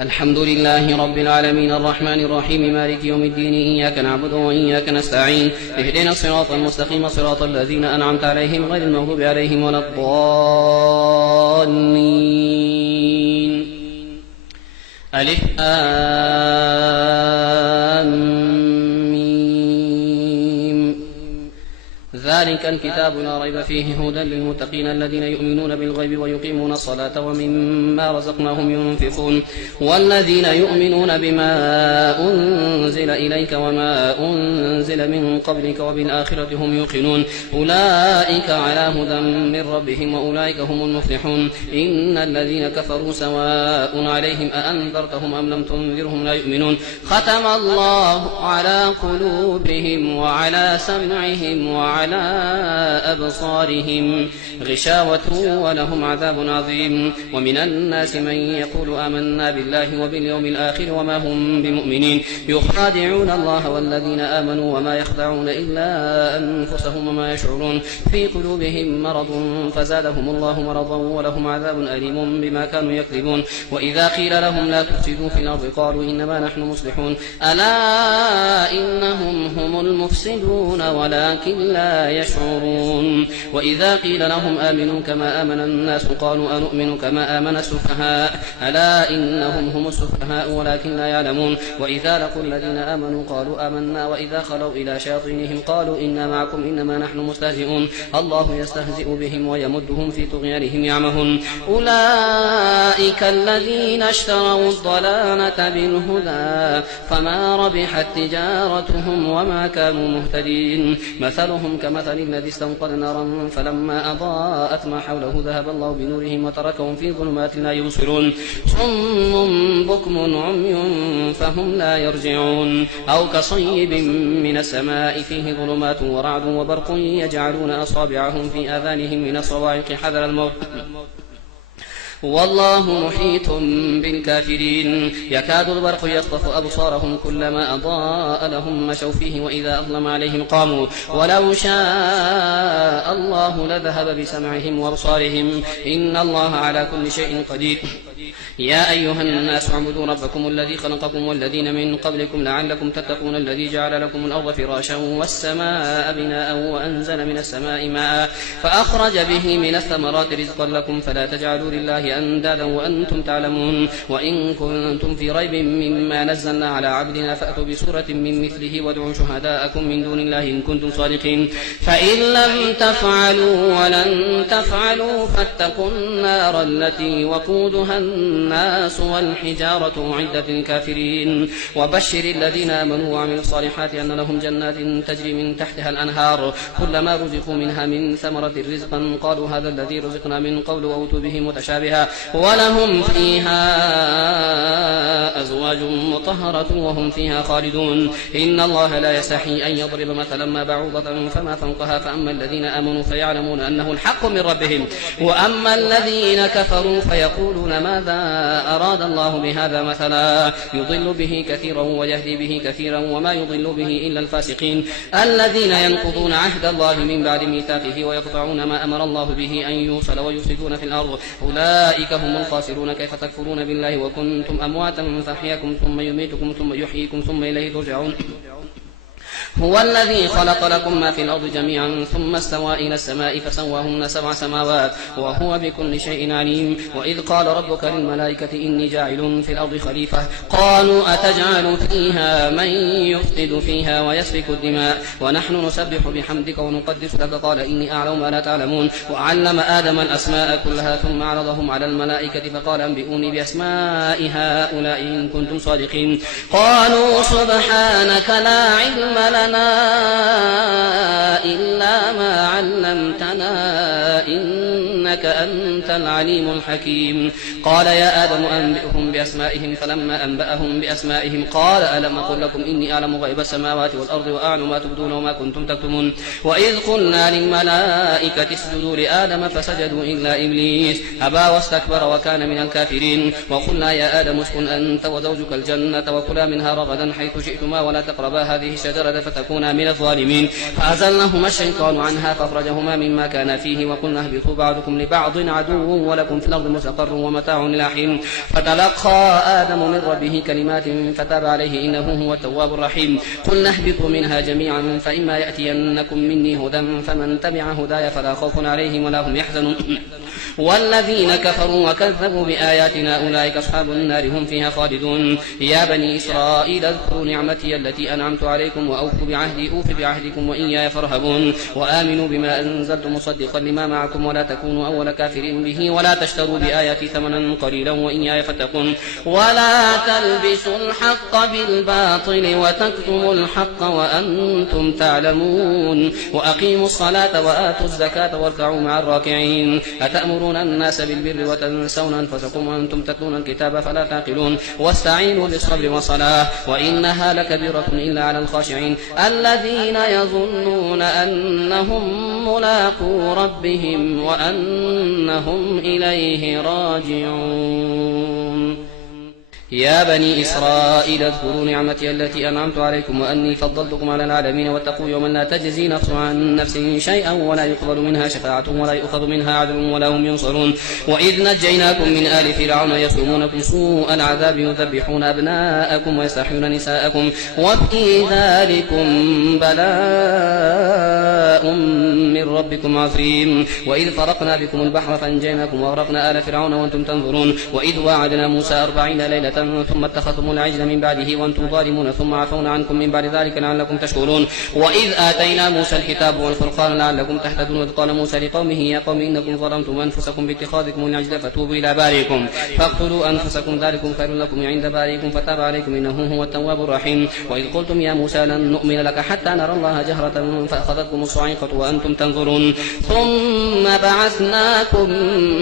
الحمد لله رب العالمين الرحمن الرحيم مالك يوم الدين إياك نعبد وإياك نستعين اهدنا الصراط المستقيم صراط الذين أنعمت عليهم غير المغضوب عليهم ولا الضالين. ألف ذلك الكتاب لا ريب فيه هدى للمتقين الذين يؤمنون بالغيب ويقيمون الصلاة ومما رزقناهم ينفقون والذين يؤمنون بما أنزل إليك وما أنزل من قبلك وبالآخرة هم يوقنون أولئك على هدى من ربهم وأولئك هم المفلحون. إن الذين كفروا سواء عليهم أأنذرتهم أم لم تنذرهم لا يؤمنون. ختم الله على قلوبهم وعلى سمعهم وعلى أبصارهم غشاوة ولهم عذاب عظيم. ومن الناس من يقول آمنا بالله وباليوم الآخر وما هم بمؤمنين يخادعون الله والذين آمنوا وما يخدعون إلا أنفسهم وما يشعرون في قلوبهم مرض فزادهم الله مرضا ولهم عذاب أليم بما كانوا يكذبون. وإذا قيل لهم لا تفسدوا في الأرض قالوا إنما نحن مصلحون ألا إنهم هم المفسدون ولكن لا يشعرون. وإذا قيل لهم آمنوا كما آمن الناس قالوا أنؤمن كما آمن السفهاء ألا إنهم هم السفهاء ولكن لا يعلمون. وإذا لقوا الذين آمنوا قالوا آمنا وإذا خلوا إلى شياطينهم قالوا إنا معكم إنما نحن مستهزئون الله يستهزئ بهم ويمدهم في طغيانهم يعمهون. أولئك الذين اشتروا الضلالة بالهدى فما ربحت تجارتهم وما كانوا مهتدين. مثلهم كمثل الذي استوقد نارا فلما أضاءت ما حوله ذهب الله بنورهم وتركهم في ظلمات لا يبصرون صم بكم عمي فهم لا يرجعون. أو كصيب من السماء فيه ظلمات ورعد وبرق يجعلون أصابعهم في آذانهم من الصواعق حذر الموت والله محيط بالكافرين. يكاد البرق يخطف أبصارهم كلما أضاء لهم مشوا فيه وإذا أظلم عليهم قاموا ولو شاء الله لذهب بسمعهم وأبصارهم إن الله على كل شيء قدير. يا أيها الناس اعبدوا ربكم الذي خلقكم والذين من قبلكم لعلكم تتقون الذي جعل لكم الأرض فراشا والسماء بناء وأنزل من السماء ماء فأخرج به من الثمرات رزقا لكم فلا تجعلوا لله أندادا وأنتم تعلمون. وإن كنتم في ريب مما نزلنا على عبدنا فأتوا بسورة من مثله وادعوا شهداءكم من دون الله إن كنتم صادقين. فإن لم تفعلوا ولن تفعلوا فاتقوا النار التي وقودها الناس والحجارة أعدت للكافرين. وبشر الذين آمنوا وعملوا الصالحات أن لهم جنات تجري من تحتها الأنهار كلما رزقوا منها من ثمرة رزقا قالوا هذا الذي رزقنا من قبل وأوتوا به متشابها ولهم فيها أزواج مطهرة وهم فيها خالدون. إن الله لا يستحي أن يضرب مثلا ما بعوضة فما فوقها فأما الذين آمنوا فيعلمون أنه الحق من ربهم وأما الذين كفروا فيقولون ماذا أراد الله بهذا مثلا يضل به كثيرا ويهدي به كثيرا وما يضل به إلا الفاسقين الذين ينقضون عهد الله من بعد ميثاقه ويقطعون ما أمر الله به أن يوصل ويفسدون في الأرض أولئك هم الخاسرون. كيف تكفرون بالله وكنتم أمواتا فأحياكم ثم يميتكم ثم يحييكم ثم إليه ترجعون. هو الذي خلق لكم ما في الأرض جميعا ثم استوى إلى السماء فسواهن 7 سماوات وهو بكل شيء عليم. وإذ قال ربك للملائكة إني جاعل في الأرض خليفة قالوا أتجعل فيها من يفسد فيها ويسفك الدماء ونحن نسبح بحمدك ونقدس لك قال إني أعلم ما لا تعلمون. وعلم آدم الأسماء كلها ثم عرضهم على الملائكة فقال أنبئوني بأسماء هؤلاء إن كنتم صادقين. قالوا سبحانك لا علم لنا إلا ما علمتنا إنك أنت العليم الحكيم. قال يا آدم أنبئهم بأسمائهم فلما أنبأهم بأسمائهم قال ألم أقل لكم إني أعلم غيب السماوات والأرض وأعلم ما تبدون وما كنتم تكتمون. وإذ قلنا للملائكة اسجدوا لآدم فسجدوا إلا إبليس أبى واستكبر وكان من الكافرين. وقلنا يا آدم اسكن أنت وزوجك الجنة وكلا منها رغدا حيث شئتما ولا تقربا هذه الشجرة فتكونا من الظالمين. فأزلناهما الشيطان عنها فأخرجهما مما كان فيه وقلنا اهبطوا بعضكم لبعض عدو ولكم في الأرض مستقر ومتاع إلى حين. فتلقى آدم من ربه كلمات فتاب عليه إنه هو التواب الرحيم. قلنا اهبطوا منها جميعا فإما يأتينكم مني هدى فمن تبع هداي فلا خوف عليهم ولا هم يحزنون. والذين كفروا وكذبوا بآياتنا أولئك أصحاب النار هم فيها خالدون. يا بني إسرائيل اذكروا نعمتي التي أنعمت عليكم وأوفوا بعهدي أوف بعهدكم وإياي فارهبون. وآمنوا بما أنزلت مصدقا لما معكم ولا تكونوا أول كافر به ولا تشتروا بآياتي ثمنا قليلا وإياي فاتقون. ولا تلبسوا الحق بالباطل وتكتموا الحق وأنتم تعلمون. وأقيموا الصلاة وآتوا الزكاة واركعوا مع الراكعين. أتأمرون الناس بالبر وتنسون أنفسكم وأنتم تتلون الكتاب فلا تعقلون. واستعينوا بالصبر والصلاة وإنها لكبيرة إلا على الخاشعين الذين يظنون أنهم ملاقو ربهم وأنهم إليه راجعون. يا بني إسرائيل اذكروا نعمتي التي أنعمت عليكم وأني فضلتكم على العالمين واتقوا يوما لا تجزي نفس عن نفس شيئا ولا يقبل منها شفاعة ولا يؤخذ منها عدل ولا هم ينصرون. وإذ نجيناكم من آل فرعون يسومونكم سوء العذاب يذبحون أبناءكم ويستحيون نساءكم وفي ذلكم بلاء من ربكم عظيم. وإذ فرقنا بكم البحر فأنجيناكم وأغرقنا آل فرعون وأنتم تنظرون. وإذ واعدنا موسى 40 ليلة ثم اتخذتم العجل من بعده وأنتم ظالمون ثم عفونا عنكم من بعد ذلك لعلكم تشكرون. وإذ آتينا موسى الكتاب والفرقان لعلكم تهتدون. وإذ قال موسى لقومه يا قوم إنكم ظلمتم أنفسكم باتخاذكم العجل فتوبوا إلى بارئكم فاقتلوا أنفسكم ذلكم خير لكم عند بارئكم فتاب عليكم إنه هو التواب الرحيم. وإذ قلتم يا موسى لن نؤمن لك حتى نرى الله جهرة فأخذتكم الصاعقة وأنتم تنظرون. ثم بعثناكم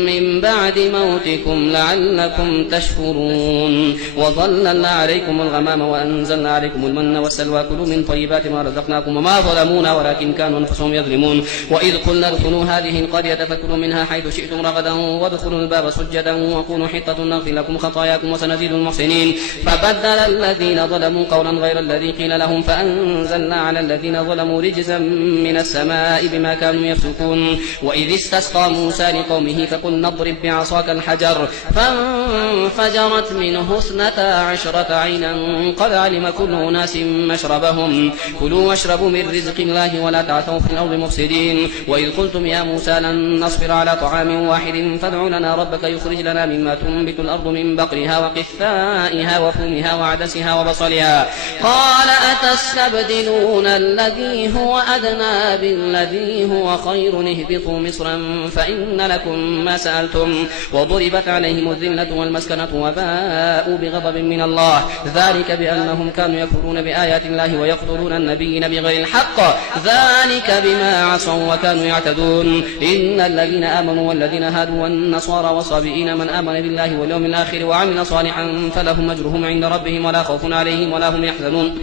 من بعد موتكم لعلكم تشكرون. وظللنا عليكم الغمام وأنزلنا عليكم المن والسلوى كلوا من طيبات ما رزقناكم وما ظلمونا ولكن كانوا أنفسهم يظلمون. وإذ قلنا ادخلوا هذه القرية فكلوا منها حيث شئتم رغدا وادخلوا الباب سجدا وقولوا حطة نغفر لكم خطاياكم وسنزيد المحسنين. فبدل الذين ظلموا قولا غير الذي قيل لهم فأنزلنا على الذين ظلموا رجزا من السماء بما كانوا يفسقون. وإذ استسقى موسى لقومه فقلنا اضرب بعصاك الحجر فانفجرت منه 12 عينا قد علم كل أناس مشربهم كلوا واشربوا من رزق الله ولا تعثوا في الأرض مفسدين. وإذ قلتم يا موسى لن نصبر على طعام واحد فادع لنا ربك يخرج لنا مما تنبت الأرض من بقلها وقثائها وفومها وعدسها وبصلها قال أتستبدلون الذي هو أدنى بالذي هو خير اهبطوا مصرا فإن لكم ما سألتم وضربت عليهم الذلة والمسكنة وباءوا بغضب من الله ذلك بأنهم كانوا يكفرون بآيات الله ويقتلون النبيين بغير الحق ذلك بما عصوا وكانوا يعتدون. إن الذين آمنوا والذين هادوا والنصارى والصابئين من آمن بالله واليوم الآخر وعمل صالحا فلهم أجرهم عند ربهم ولا خوف عليهم ولا هم يحزنون.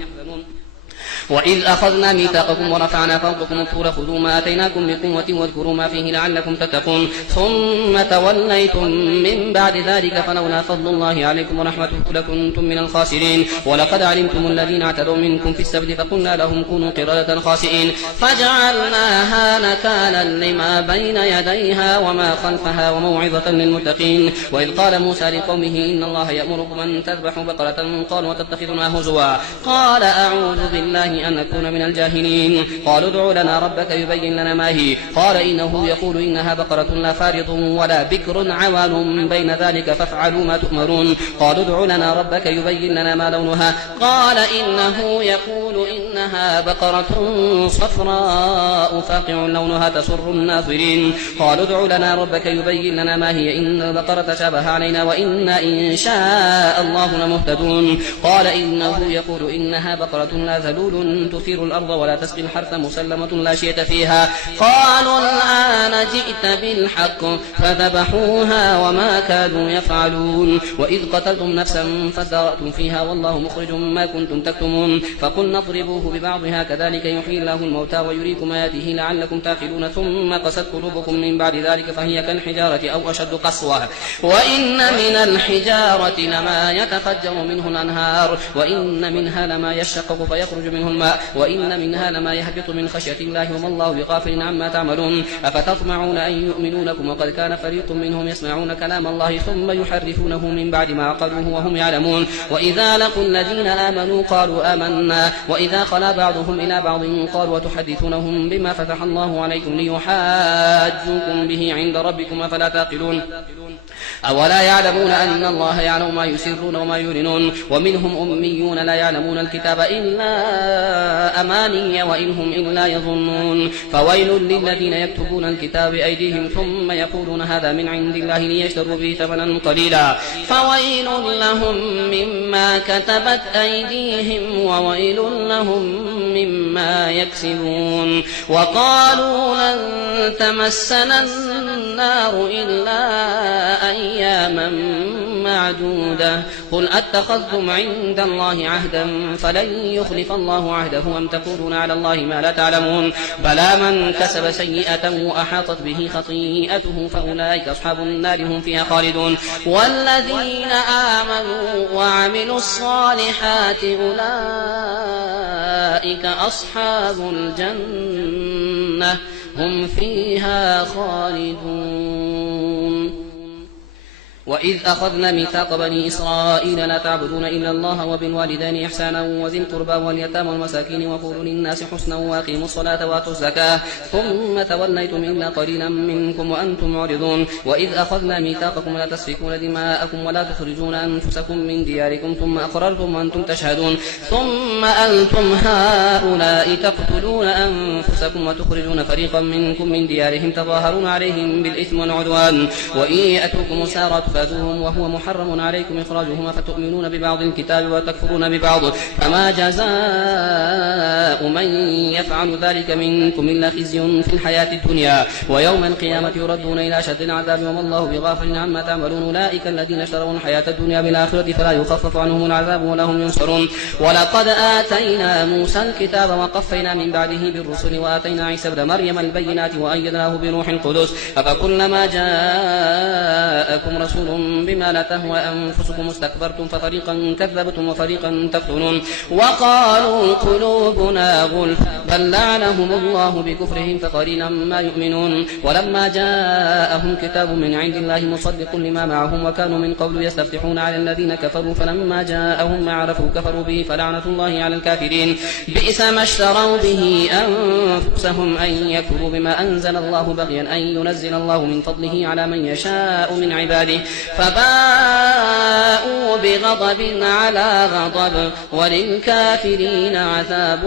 وإذ أخذنا ميثاقكم ورفعنا فوقكم الطور خذوا ما آتيناكم بقوة واذكروا ما فيه لعلكم تتقون ثم توليتم من بعد ذلك فلولا فضل الله عليكم ورحمته لكنتم من الخاسرين. ولقد علمتم الذين اعتدوا منكم في السبت فقلنا لهم كونوا قردة خاسئين فجعلناها نكالا لما بين يديها وما خلفها وموعظة للمتقين. وإذ قال موسى لقومه إن الله يأمركم أن تذبحوا بقرة قالوا وتتخذونها هزوا قال أعوذ بالله أن نكون من الجاهلين. قالوا ادع لنا ربك يبين لنا ما هي قال إنه يقول إنها بقرة لا فارض ولا بكر عوان بين ذلك فافعلوا ما تؤمرون. قالوا ادع لنا ربك يبين لنا ما لونها قال إنه يقول إنها بقرة صفراء فاقع لونها تسر الناظرين. قالوا ادع لنا ربك يبين لنا ما هي إن البقرة شابه علينا وإنا إن شاء الله لمهتدون. قال إنه يقول إنها بقرة لا ذلول تثير الأرض ولا تسقي الحرث مسلمة لا شية فيها قالوا الآن جئت بالحق فذبحوها وما كانوا يفعلون. وإذ قتلتم نفسا فادارأتم فيها والله مخرج ما كنتم تكتمون فقلنا اضربوه فأتوه ببعضها كذلك يحيي الله الموتى ويريكم آياته لعلكم تعقلون ثم قست قلوبكم من بعد ذلك فهي كالحجارة أو أشد قسوة وإن من الحجارة لما يتفجر منه الأنهار وإن منها لما يشقق فيخرج منه الماء وإن منها لما يهبط من خشية الله وما الله بغافل عما تعملون أفتطمعون أن يؤمنوا لكم وقد كان فريق منهم يسمعون كلام الله ثم يحرفونه من بعد ما عقلوه وهم يعلمون وإذا لقوا الذين آمنوا قالوا آمنا وإذا خلا بعضهم إلى بعض قالوا وتحدثونهم بما فتح الله عليكم ليحاجوكم به عند ربكم أفلا تعقلون أولا يعلمون أن الله يعلم ما يسرون وما يعلنون ومنهم أميون لا يعلمون الكتاب إلا أماني وإن هم إلا يظنون فويل للذين يكتبون الكتاب بأيديهم ثم يقولون هذا من عند الله ليشتروا به ثمنا قليلا فويل لهم مما كتبت أيديهم وويل لهم مما يكسبون وقالوا لن تمسنا النار إلا أياما معدودة قل أتخذتم عند الله عهدا فلن يخلف الله عهده أم تقولون على الله ما لا تعلمون بلى من كسب سيئة وأحاطت به خطيئته فأولئك أصحاب النار هم فيها خالدون والذين آمنوا وعملوا الصالحات أولئك أصحاب الجنة هم فيها خالدون وإذ أخذنا ميثاق بني إسرائيل لا تعبدون إلا الله وبالوالدين إحسانا وذي القربى واليتامى والمساكين وقولوا للناس حسنا وأقيموا الصلاة وآتوا الزكاة ثم توليتم إلا قليلا منكم وأنتم معرضون وإذ أخذنا ميثاقكم لا تسفكون دماءكم ولا تخرجون أنفسكم من دياركم ثم أقررتم وأنتم تشهدون ثم أنتم هؤلاء تقتلون أنفسكم وتخرجون فريقا منكم من ديارهم تظاهرون عليهم بالإثم والعدوان وإن يأتوكم سارة فادوهم وهو محرم عليكم إخراجهم فتؤمنون ببعض الكتاب وتكفرون ببعض فما جزاء من يفعل ذلك منكم إلا خزي في الحياة الدنيا ويوم القيامة يردون إلى أشد العذاب وما الله بغافل عما تعملون أولئك الذين اشتروا الحياة الدنيا بالآخرة فلا يخفف عنهم العذاب ولا هم ينصرون ولقد آتينا موسى الكتاب وقفينا من بعده بالرسل وآتينا عيسى ابن مريم البينات وأيدناه بروح القدس أفكلما جاءكم رسول بما لا تهوى أنفسكم استكبرتم ففريقا كذبتم وفريقا تقتلون وقالوا قلوبنا غلف بل لعنهم الله بكفرهم فقليلا ما يؤمنون ولما جاءهم كتاب من عند الله مصدق لما معهم وكانوا من قبل يستفتحون على الذين كفروا فلما جاءهم ما عرفوا كفروا به فلعنة الله على الكافرين بئس ما اشتروا به أنفسهم أن يكفروا بما أنزل الله بغيا أن ينزل الله من فضله على من يشاء من عباده فباءوا بغضب على غضب وللكافرين عذاب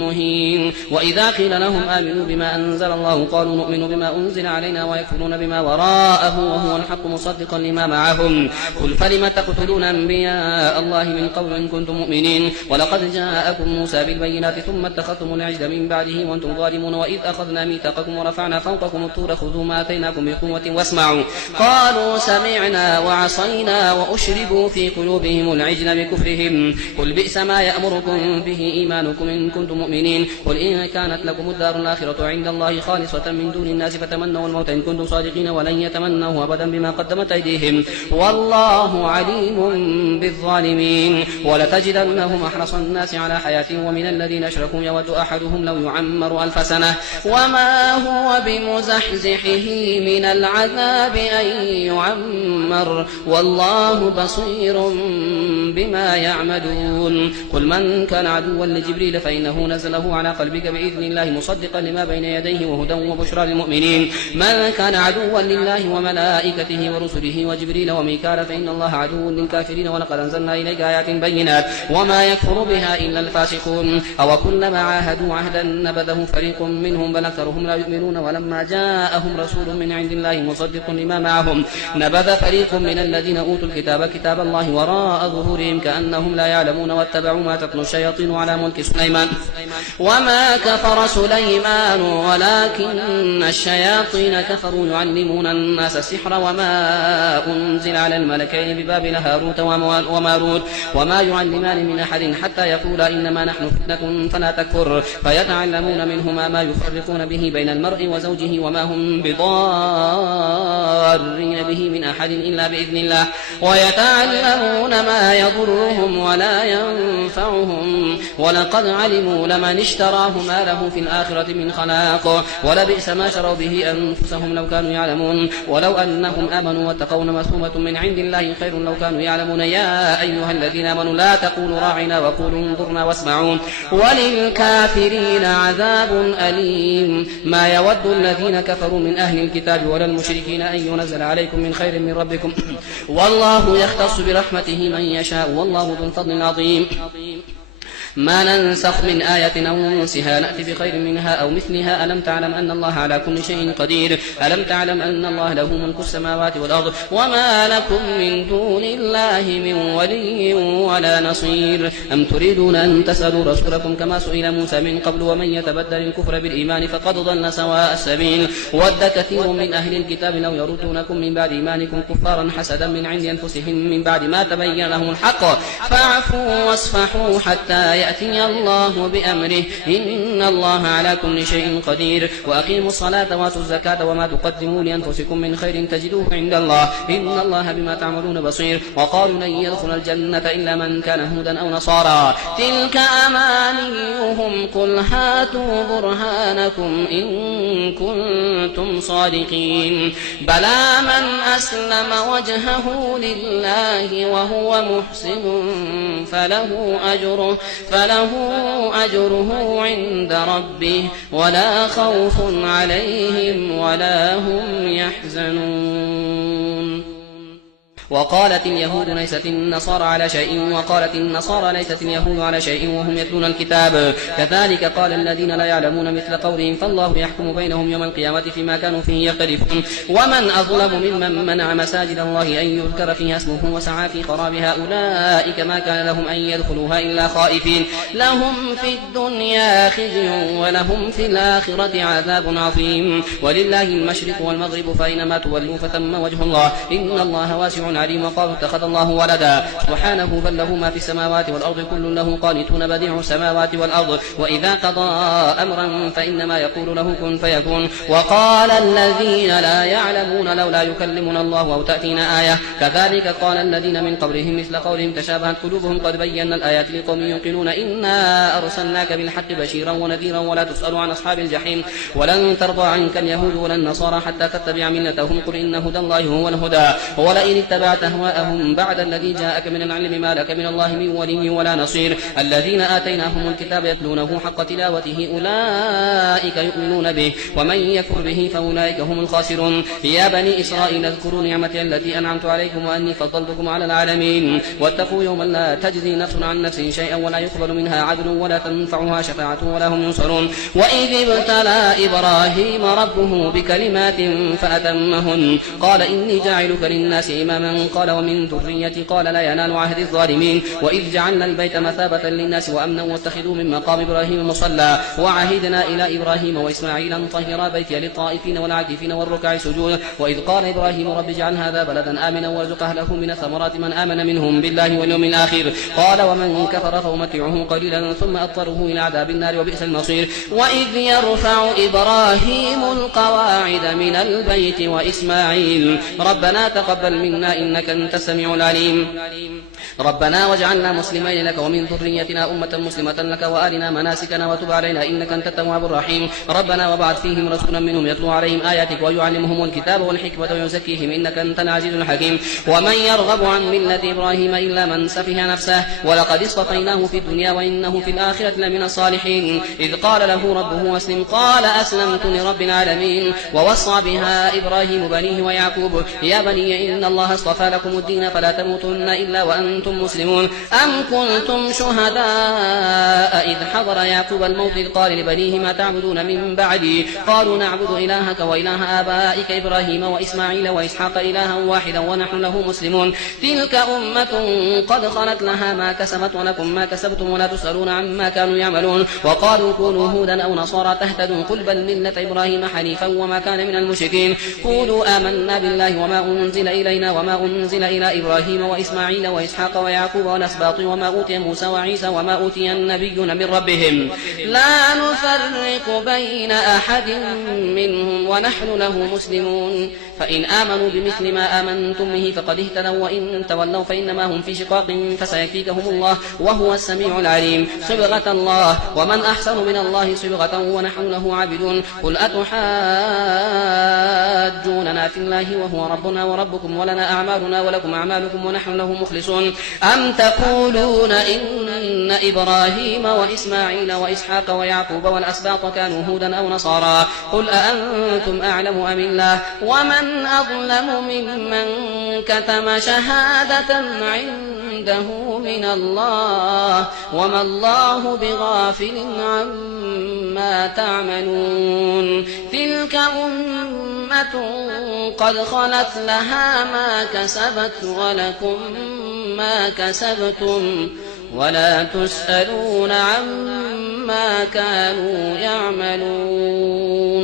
مهين وإذا قيل لهم آمنوا بما أنزل الله قالوا نؤمن بما أنزل علينا ويكفرون بما وراءه وهو الحق مصدقا لما معهم قل فلم تقتلون أنبياء الله من قبل إن كنتم مؤمنين ولقد جاءكم موسى بالبينات ثم اتخذتم العجل من بعده وأنتم ظالمون وإذ أخذنا ميثاقكم ورفعنا فوقكم الطور خذوا ما آتيناكم بقوة واسمعوا قالوا سمعنا وعصينا وأشربوا في قلوبهم العجل بكفرهم قل بئس ما يأمركم به إيمانكم إن كنتم مؤمنين قل إن كانت لكم الدار الآخرة عند الله خالصة من دون الناس فتمنوا الموت إن كنتم صادقين ولن يتمنوا أبدا بما قدمت أيديهم والله عليم بالظالمين ولتجدنهم أحرص الناس على حياة ومن الذين أشركوا يود أحدهم لو يعمر 1000 سنة وما هو بمزحزحه من العذاب أن يعمر والله بصير بما يعملون قل من كان عدوا لجبريل فإنه نزله على قلبك بإذن الله مصدقا لما بين يديه وهدى وبشرى للمؤمنين من كان عدوا لله وملائكته ورسله وجبريل وميكال فإن الله عدو للكافرين ولقد أنزلنا إليك آيات بينات وما يكفر بها إلا الفاسقون أو كلما عاهدوا عهدا نبذه فريق منهم بل أكثرهم لا يؤمنون ولما جاءهم رسول من عند الله مصدق لما معهم نبذ فريق من الذين أوتوا الكتاب كتاب الله وراء ظهورهم كأنهم لا يعلمون واتبعوا ما تتلو الشياطين على ملك سليمان وما كفر سليمان ولكن الشياطين كفروا يعلمون الناس السحر وما أنزل على الملكين ببابل هاروت وماروت وما يعلمان من أحد حتى يقولا إنما نحن فتنة فلا تكفر فيتعلمون منهما ما يفرقون به بين المرء وزوجه وما هم بضارين به من أحد إلا بإذن الله ويتعلمون ما يضرهم ولا ينفعهم ولقد علموا لمن اشتراه ما له في الآخرة من خلاق ولبئس ما شروا به أنفسهم لو كانوا يعلمون ولو أنهم آمنوا واتقوا مثوبة من عند الله خير لو كانوا يعلمون يا أيها الذين آمنوا لا تقولوا راعنا وقولوا انظرنا واسمعوا وللكافرين عذاب أليم ما يود الذين كفروا من أهل الكتاب ولا المشركين أن ينزل عليكم من خير من ربكم والله يختص برحمته من يشاء والله ذو الفضل العظيم ما ننسخ من آية أو ننسها نأتي بخير منها أو مثلها ألم تعلم أن الله على كل شيء قدير ألم تعلم أن الله له ملك السماوات والأرض وما لكم من دون الله من ولي ولا نصير أم تريدون أن تسألوا رسولكم كما سئل موسى من قبل ومن يتبدل الكفر بالإيمان فقد ضل سواء السبيل ود كثير من أهل الكتاب لو يردونكم من بعد إيمانكم كفارا حسدا من عند أنفسهم من بعد ما تبين لهم الحق فاعفوا واصفحوا حتى يأتي الله بأمره إن الله على كل شيء قدير وأقيموا الصلاة وآتوا الزكاة وما تقدموا لأنفسكم من خير تجدوه عند الله إن الله بما تعملون بصير وقالوا لن يدخل الجنة إلا من كان هودا أو نصارى تلك أمانيهم قل هاتوا برهانكم إن كنتم صادقين بلى من أسلم وجهه لله وهو محسن فله أجره عند ربه ولا خوف عليهم ولا هم يحزنون وقالت اليهود ليست النصارى على شيء وقالت النصارى ليست اليهود على شيء وهم يتلون الكتاب كذلك قال الذين لا يعلمون مثل قولهم فالله يحكم بينهم يوم القيامة فيما كانوا فيه يختلفون ومن أظلم ممن منع مساجد الله أن يذكر فيها اسمه وسعى في خرابها أولئك ما كان لهم أن يدخلوها إلا خائفين لهم في الدنيا خزي ولهم في الآخرة عذاب عظيم ولله المشرق والمغرب فأينما تولوا فثم وجه الله إن الله واسع عليم وقالوا اتخذ الله ولدا سبحانه بل له ما في السماوات والأرض كل له قانتون بديع السماوات والأرض وإذا قضى أمرا فإنما يقول له كن فيكون وقال الذين لا يعلمون لولا يكلمنا الله أو تأتينا آية كذلك قال الذين من قبلهم مثل قولهم تشابهت قلوبهم قد بينا الآيات لقوم يوقنون إنا أرسلناك بالحق بشيرا ونذيرا ولا تسأل عن أصحاب الجحيم ولن ترضى عنك اليهود ولا النصارى حتى تتبع ملتهم قل إن هدى الله هو الهدى ولئن اتبعت أهواءهم بعد الذي جاءك من العلم ما لك من الله من ولي ولا نصير الذين آتيناهم الكتاب يتلونه حق تلاوته أولئك يؤمنون به ومن يكفر به فأولئك هم الخاسرون يا بني إسرائيل اذكروا نعمتي التي أنعمت عليكم وأني فضلتكم على العالمين واتقوا يوما لا تجزي نفس عن نفس شيئا ولا يقبل منها عدل ولا تنفعها شفاعة ولا هم ينصرون وإذ ابتلى إبراهيم ربه بكلمات فأتمهن قال إني جاعلك للناس إماما قال ومن ذريتي قال لا ينال عهد الظالمين وإذ جعلنا البيت مثابة للناس وأمنا واتخذوا من مقام إبراهيم مصلى وعهدنا إلى إبراهيم وإسماعيل أن طهرا بيتي للطائفين والعاكفين والركع سجود وإذ قال إبراهيم رب اجعل هذا بلدا آمنا وارزق أهله من الثمرات من آمن منهم بالله واليوم الآخر قال ومن كفر فأمتعه قليلا ثم أضطره إلى عذاب النار وبئس المصير وإذ يرفع إبراهيم القواعد من البيت وإسماعيل ربنا تقبل منا إنك أنت السميع العليم ربنا واجعلنا مسلمين لك ومن ذريتنا أمة مسلمة لك وأرنا مناسكنا وتب علينا إنك أنت التواب الرحيم ربنا وابعث فيهم رسولا منهم يتلو عليهم آياتك ويعلمهم الكتاب والحكمة ويزكيهم إنك أنت العزيز الحكيم ومن يرغب عن ملة إبراهيم إلا من سفه نفسه ولقد اصطفيناه في الدنيا وإنه في الآخرة لمن الصالحين إذ قال له ربه أسلم قال أسلمت لرب العالمين ووصى بها إبراهيم بنيه ويعقوب يا بني إن الله اصطفى واصطفى لكم الدين فلا تموتن إلا وأنتم مسلمون. أم كنتم شهداء إذ حضر يعقوب الموت إذ قال لبنيه ما تعبدون من بعدي قالوا نعبد إلهك وإله آبائك إبراهيم وإسماعيل وإسحاق إلها واحدا ونحن له مسلمون. تلك أمة قد خلت لها ما كسبت ولكم ما كسبتم ولا تسألون عما كانوا يعملون. وقالوا كونوا هودا أو نصارى تهتدوا قل بل ملة إبراهيم حنيفا وما كان من المشركين. قولوا آمنا بالله وما أنزل إلينا وما أنزل إلى إبراهيم وإسماعيل وإسحاق ويعقوب والأسباط وما أوتي موسى وعيسى وما أوتي النبيون من ربهم لا نفرق بين أحد منهم ونحن له مسلمون. فإن آمنوا بمثل ما آمنتم به فقد اهتدوا وإن تولوا فإنما هم في شقاق فسيكفيكهم الله وهو السميع العليم. صبغة الله ومن أحسن من الله صبغة ونحن له عابدون. قل أتحاجوننا في الله وهو ربنا وربكم ولنا أعمالنا ولكم أعمالكم ونحن له مخلصون. أم تقولون إن إبراهيم وإسماعيل وإسحاق ويعقوب والأسباط كانوا هودا أو نصارى قل أأنتم أعلم أم الله ومن أظلم ممن كتم شهادة عنده من الله وما الله بغافل عما تعملون. تلك أمة قد خلت لها ما كسبت ولكم ما كسبتم ولا تسألون عما كانوا يعملون.